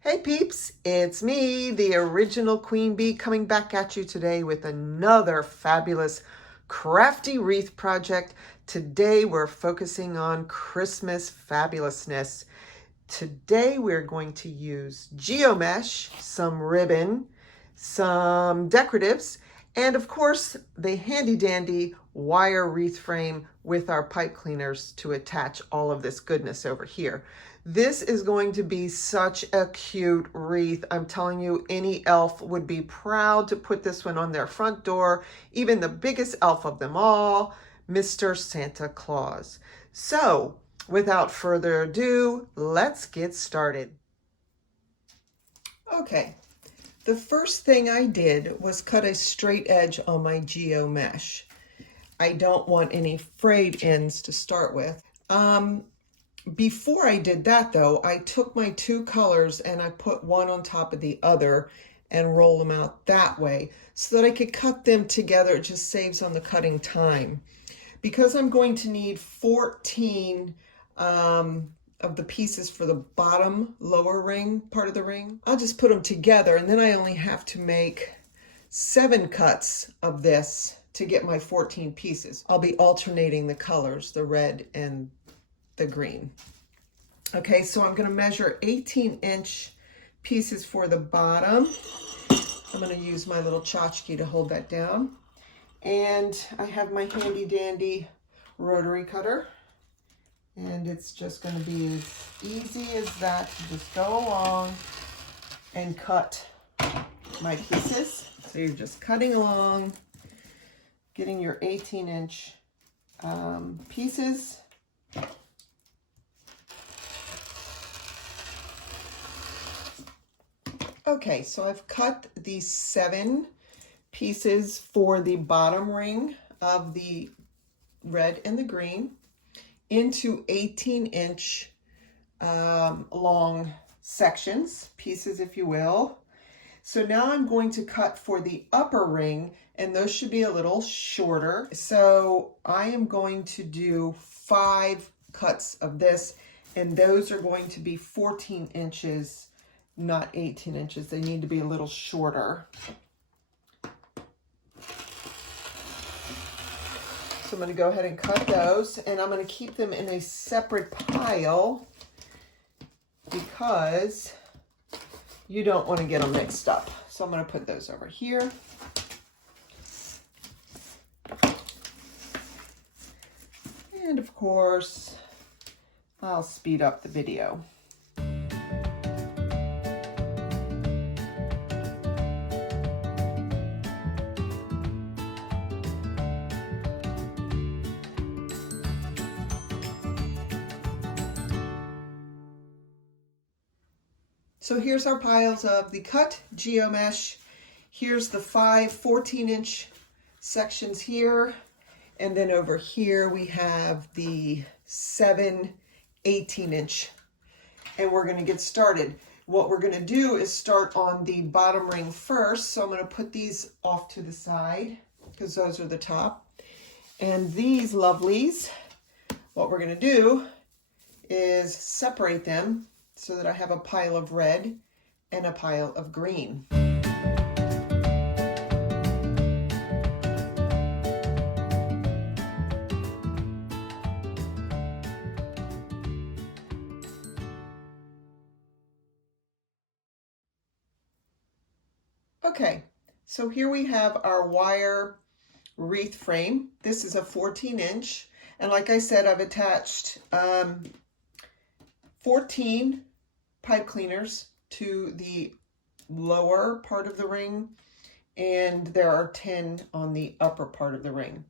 Hey peeps, it's me, the original QueenBee, coming back at you today with another fabulous crafty wreath project. Today we're focusing on Christmas fabulousness. Today we're going to use geomesh, some ribbon, some decoratives, and of course the handy dandy wire wreath frame with our pipe cleaners to attach all of this goodness over here. This is going to be such a cute wreath. I'm telling you, any elf would be proud to put this one on their front door, even the biggest elf of them all, Mr. Santa Claus. So, without further ado, let's get started. Okay, the first thing I did was cut a straight edge on my geo mesh. I don't want any frayed ends to start with. Before I did that though, I took my two colors and I put one on top of the other and roll them out that way so that I could cut them together. It just saves on the cutting time. Because I'm going to need 14 of the pieces for the bottom lower ring, part of the ring, I'll just put them together, and then I only have to make 7 cuts of this to get my 14 pieces. I'll be alternating the colors, the red and the green. Okay, so I'm going to measure 18-inch pieces for the bottom. I'm going to use my little tchotchke to hold that down. And I have my handy dandy rotary cutter. And it's just going to be as easy as that to just go along and cut my pieces. So you're just cutting along, getting your 18-inch pieces. Okay, so I've cut these 7 pieces for the bottom ring of the red and the green into 18-inch long sections, pieces if you will. So now I'm going to cut for the upper ring, and those should be a little shorter. So I am going to do 5 cuts of this, and those are going to be 14 inches, not 18 inches. They need to be a little shorter. So I'm going to go ahead and cut those, and I'm going to keep them in a separate pile because you don't want to get them mixed up. So I'm going to put those over here. And of course, I'll speed up the video. So here's our piles of the cut geomesh. Here's the 5 14-inch sections here. And then over here we have the 7 18-inch. And we're going to get started. What we're going to do is start on the bottom ring first. So I'm going to put these off to the side because those are the top. And these lovelies, what we're going to do is separate them so that I have a pile of red and a pile of green. Okay, so here we have our wire wreath frame. This is a 14-inch, and like I said, I've attached 14 pipe cleaners to the lower part of the ring, and there are 10 on the upper part of the ring.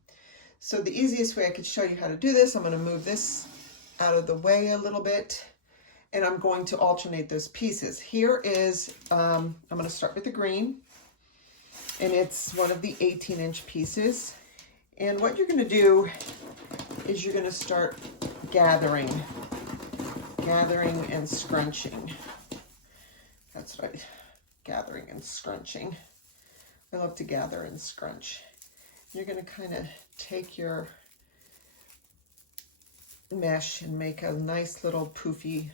So the easiest way I could show you how to do this, I'm going to move this out of the way a little bit, and I'm going to alternate those pieces. Here is, I'm going to start with the green, and it's one of the 18-inch pieces. And what you're going to do is you're going to start gathering and scrunching. That's right, gathering and scrunching. I love to gather and scrunch. You're going to kind of take your mesh and make a nice little poofy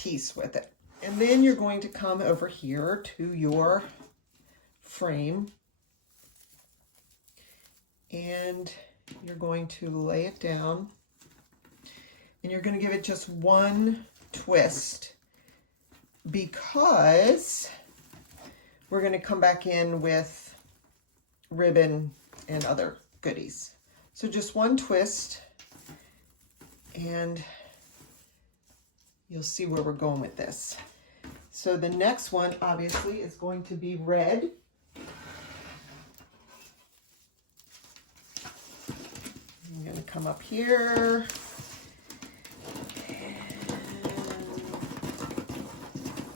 piece with it. And then you're going to come over here to your frame and you're going to lay it down and you're going to give it just one twist because we're going to come back in with ribbon and other goodies. So just one twist and you'll see where we're going with this. So the next one obviously is going to be red. I'm going to come up here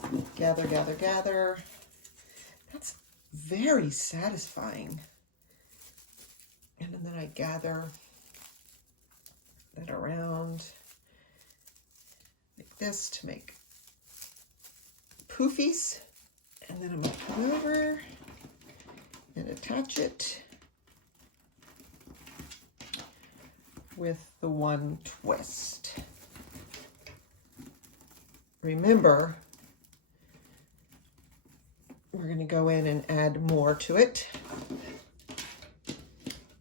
and gather, gather, gather. That's very satisfying. And then I gather that around like this to make poofies. And then I'm going to come over and attach it with the one twist. Remember, we're going to go in and add more to it.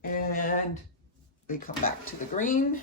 And we come back to the green.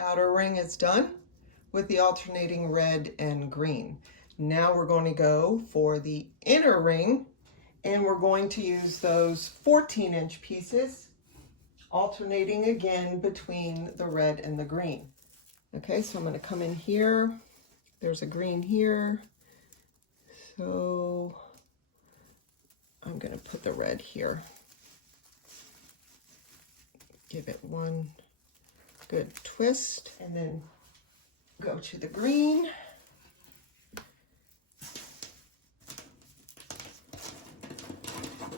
Outer ring is done with the alternating red and green. Now we're going to go for the inner ring and we're going to use those 14-inch pieces, alternating again between the red and the green. Okay, so I'm going to come in here. There's a green here. So I'm going to put the red here. Give it one good twist and then go to the green.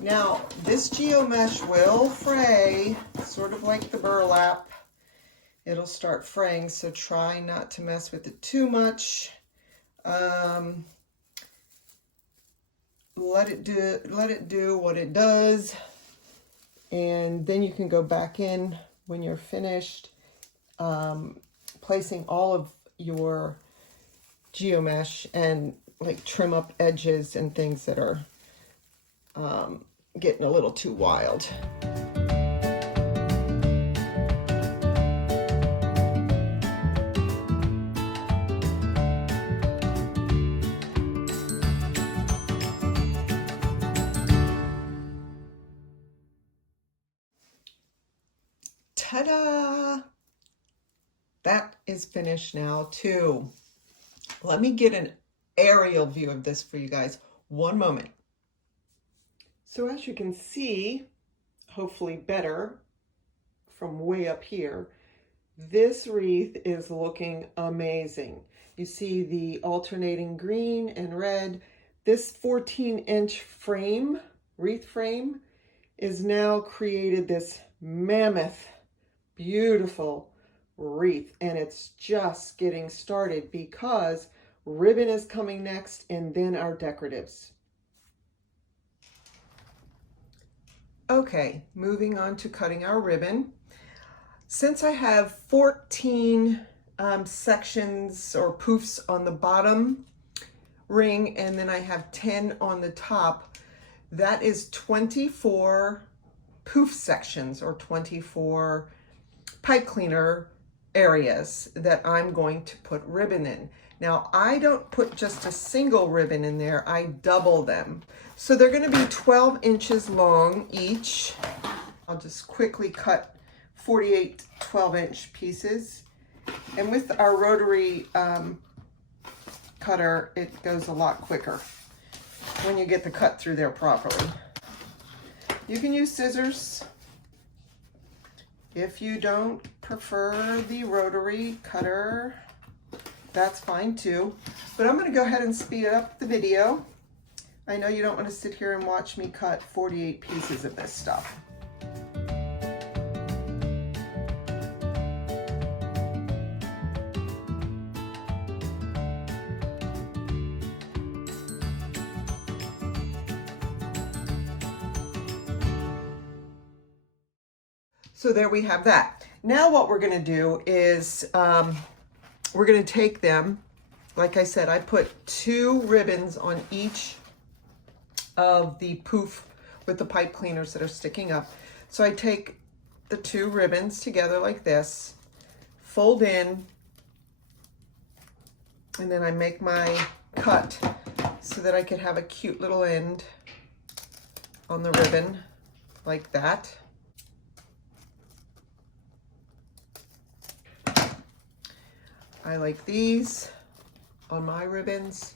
Now this geomesh will fray, sort of like the burlap. It'll start fraying, so try not to mess with it too much. Let it do what it does, and then you can go back in when you're finished. Placing all of your geomesh and like trim up edges and things that are getting a little too wild. Ta-da! That is finished now too. Let me get an aerial view of this for you guys. One moment. So as you can see, hopefully better from way up here, this wreath is looking amazing. You see the alternating green and red. This 14-inch frame, wreath frame, is now created this mammoth, beautiful wreath, and it's just getting started because ribbon is coming next and then our decoratives. Okay, moving on to cutting our ribbon. Since I have 14 sections or poofs on the bottom ring and then I have 10 on the top, that is 24 poof sections or 24 pipe cleaner areas that I'm going to put ribbon in. Now I don't put just a single ribbon in there, I double them. So they're going to be 12 inches long each. I'll just quickly cut 48 12-inch pieces. And with our rotary cutting cutter, it goes a lot quicker when you get the cut through there properly. You can use scissors if you don't prefer the rotary cutter. That's fine too. But I'm going to go ahead and speed up the video. I know you don't want to sit here and watch me cut 48 pieces of this stuff. So there we have that. Now what we're going to do is we're going to take them, like I said, I put 2 ribbons on each of the poof with the pipe cleaners that are sticking up. So I take the 2 ribbons together like this, fold in, and then I make my cut so that I could have a cute little end on the ribbon like that. I like these on my ribbons.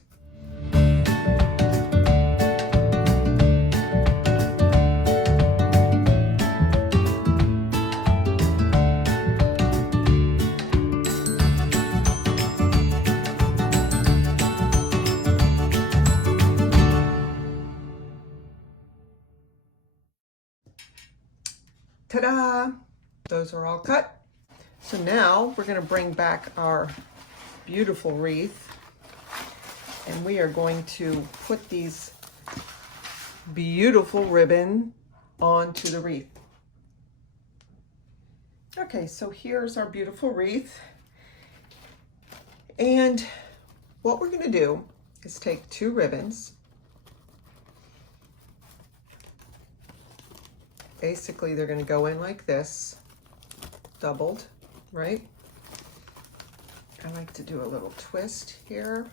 Ta-da! Those are all cut. So now we're going to bring back our beautiful wreath, and we are going to put these beautiful ribbon onto the wreath. Okay, so here's our beautiful wreath. And what we're going to do is take 2 ribbons. Basically, they're going to go in like this, doubled, right? I like to do a little twist here.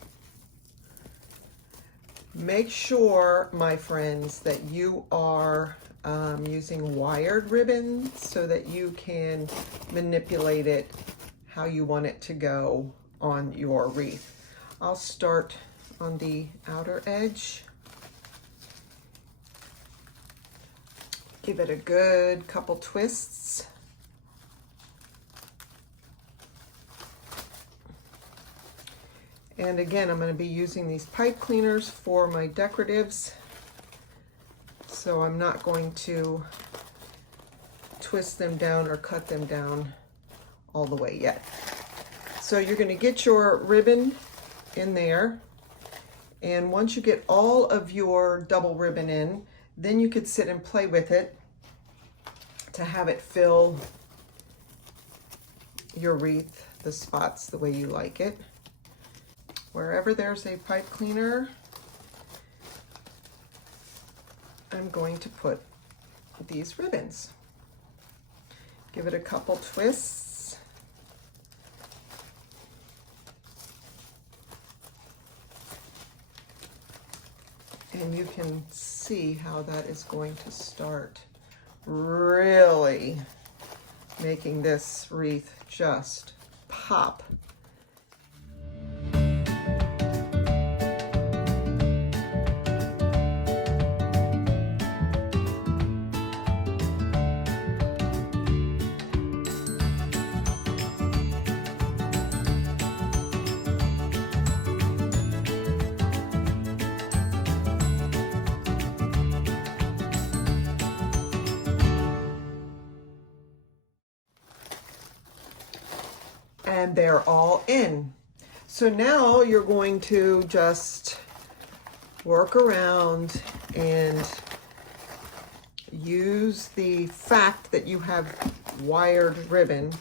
Make sure, my friends, that you are using wired ribbon so that you can manipulate it how you want it to go on your wreath. I'll start on the outer edge. Give it a good couple twists. And again, I'm going to be using these pipe cleaners for my decoratives, so I'm not going to twist them down or cut them down all the way yet. So you're going to get your ribbon in there, and once you get all of your double ribbon in, then you could sit and play with it to have it fill your wreath, the spots, the way you like it. Wherever there's a pipe cleaner, I'm going to put these ribbons. Give it a couple twists. And you can see how that is going to start really making this wreath just pop. And they're all in. So now you're going to just work around and use the fact that you have wired ribbon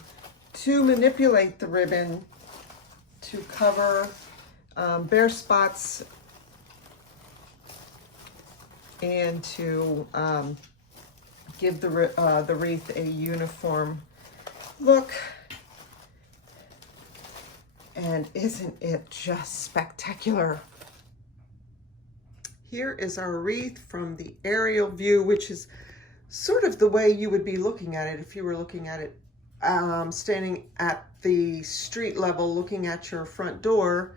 to manipulate the ribbon to cover bare spots and to give the wreath a uniform look. And isn't it just spectacular? Here is our wreath from the aerial view, which is sort of the way you would be looking at it if you were looking at it standing at the street level looking at your front door.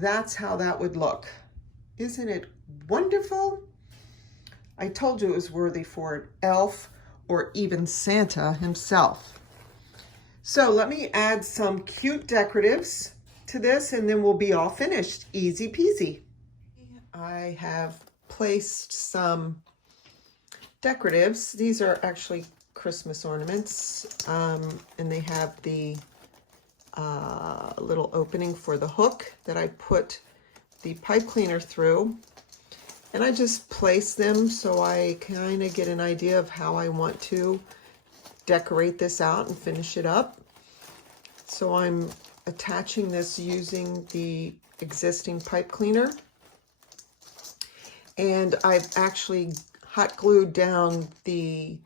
that's how that would look. Isn't it wonderful? I told you it was worthy for an elf or even Santa himself. So let me add some cute decoratives to this and then we'll be all finished. Easy peasy. I have placed some decoratives. These are actually Christmas ornaments, and they have the little opening for the hook that I put the pipe cleaner through. And I just place them so I kind of get an idea of how I want to decorate this out and finish it up. So I'm attaching this using the existing pipe cleaner. And I've actually hot glued down the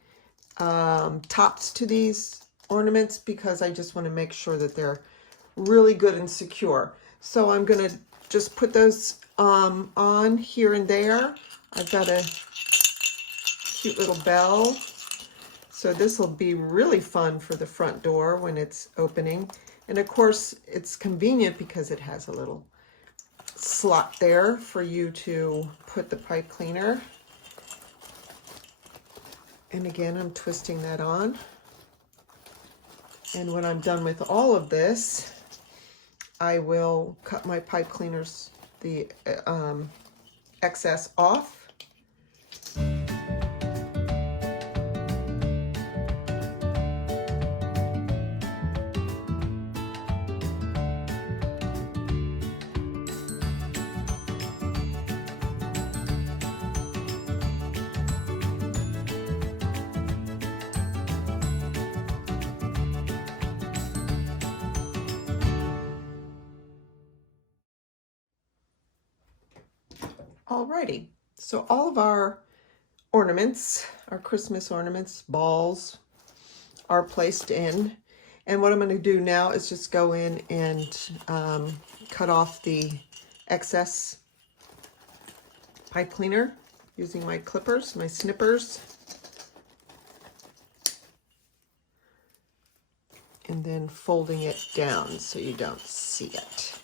tops to these ornaments because I just want to make sure that they're really good and secure. So I'm going to just put those on here and there. I've got a cute little bell. So this will be really fun for the front door when it's opening. And of course, it's convenient because it has a little slot there for you to put the pipe cleaner. And again, I'm twisting that on. And when I'm done with all of this, I will cut my pipe cleaners, the excess off. Alrighty, so all of our ornaments, our Christmas ornaments, balls, are placed in. And what I'm going to do now is just go in and cut off the excess pipe cleaner using my clippers, my snippers. And then folding it down so you don't see it.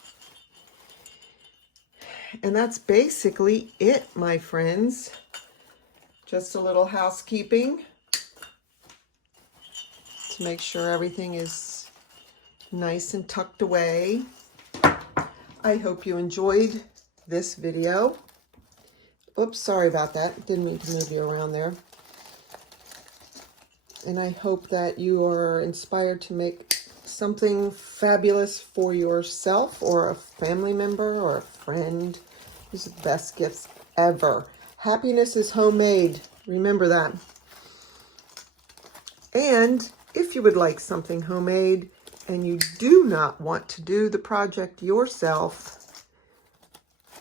And that's basically it, my friends. Just a little housekeeping to make sure everything is nice and tucked away. I hope you enjoyed this video. Oops, sorry about that. Didn't mean to move you around there. And I hope that you are inspired to make something fabulous for yourself or a family member or a friend. These are the best gifts ever. Happiness is homemade. Remember that. And if you would like something homemade and you do not want to do the project yourself,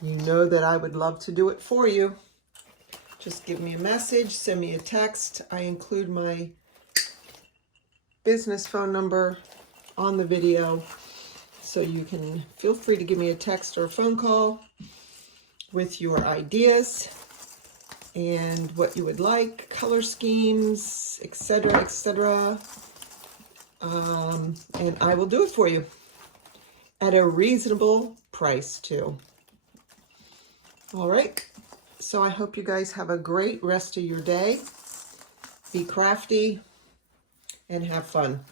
you know that I would love to do it for you. Just give me a message, send me a text. I include my business phone number on the video, so you can feel free to give me a text or a phone call with your ideas and what you would like, color schemes, etc., etc. And I will do it for you at a reasonable price too. All right, so I hope you guys have a great rest of your day. Be crafty and have fun.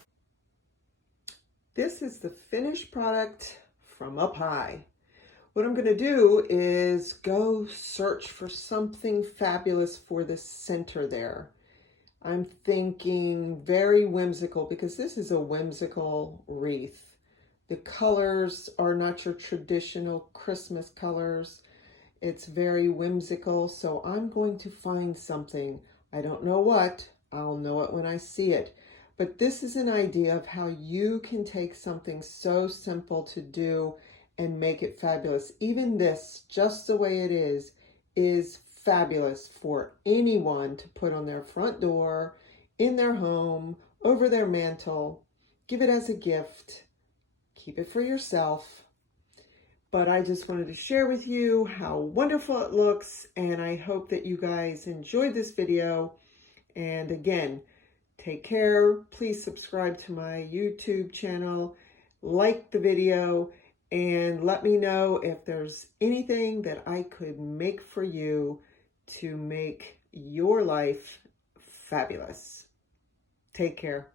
This is the finished product from up high. What I'm going to do is go search for something fabulous for the center there. I'm thinking very whimsical because this is a whimsical wreath. The colors are not your traditional Christmas colors. It's very whimsical, so I'm going to find something. I don't know what. I'll know it when I see it. But this is an idea of how you can take something so simple to do and make it fabulous. Even this, just the way it is fabulous for anyone to put on their front door, in their home, over their mantle. Give it as a gift. Keep it for yourself. But I just wanted to share with you how wonderful it looks, and I hope that you guys enjoyed this video. And again, take care. Please subscribe to my YouTube channel, like the video, and let me know if there's anything that I could make for you to make your life fabulous. Take care.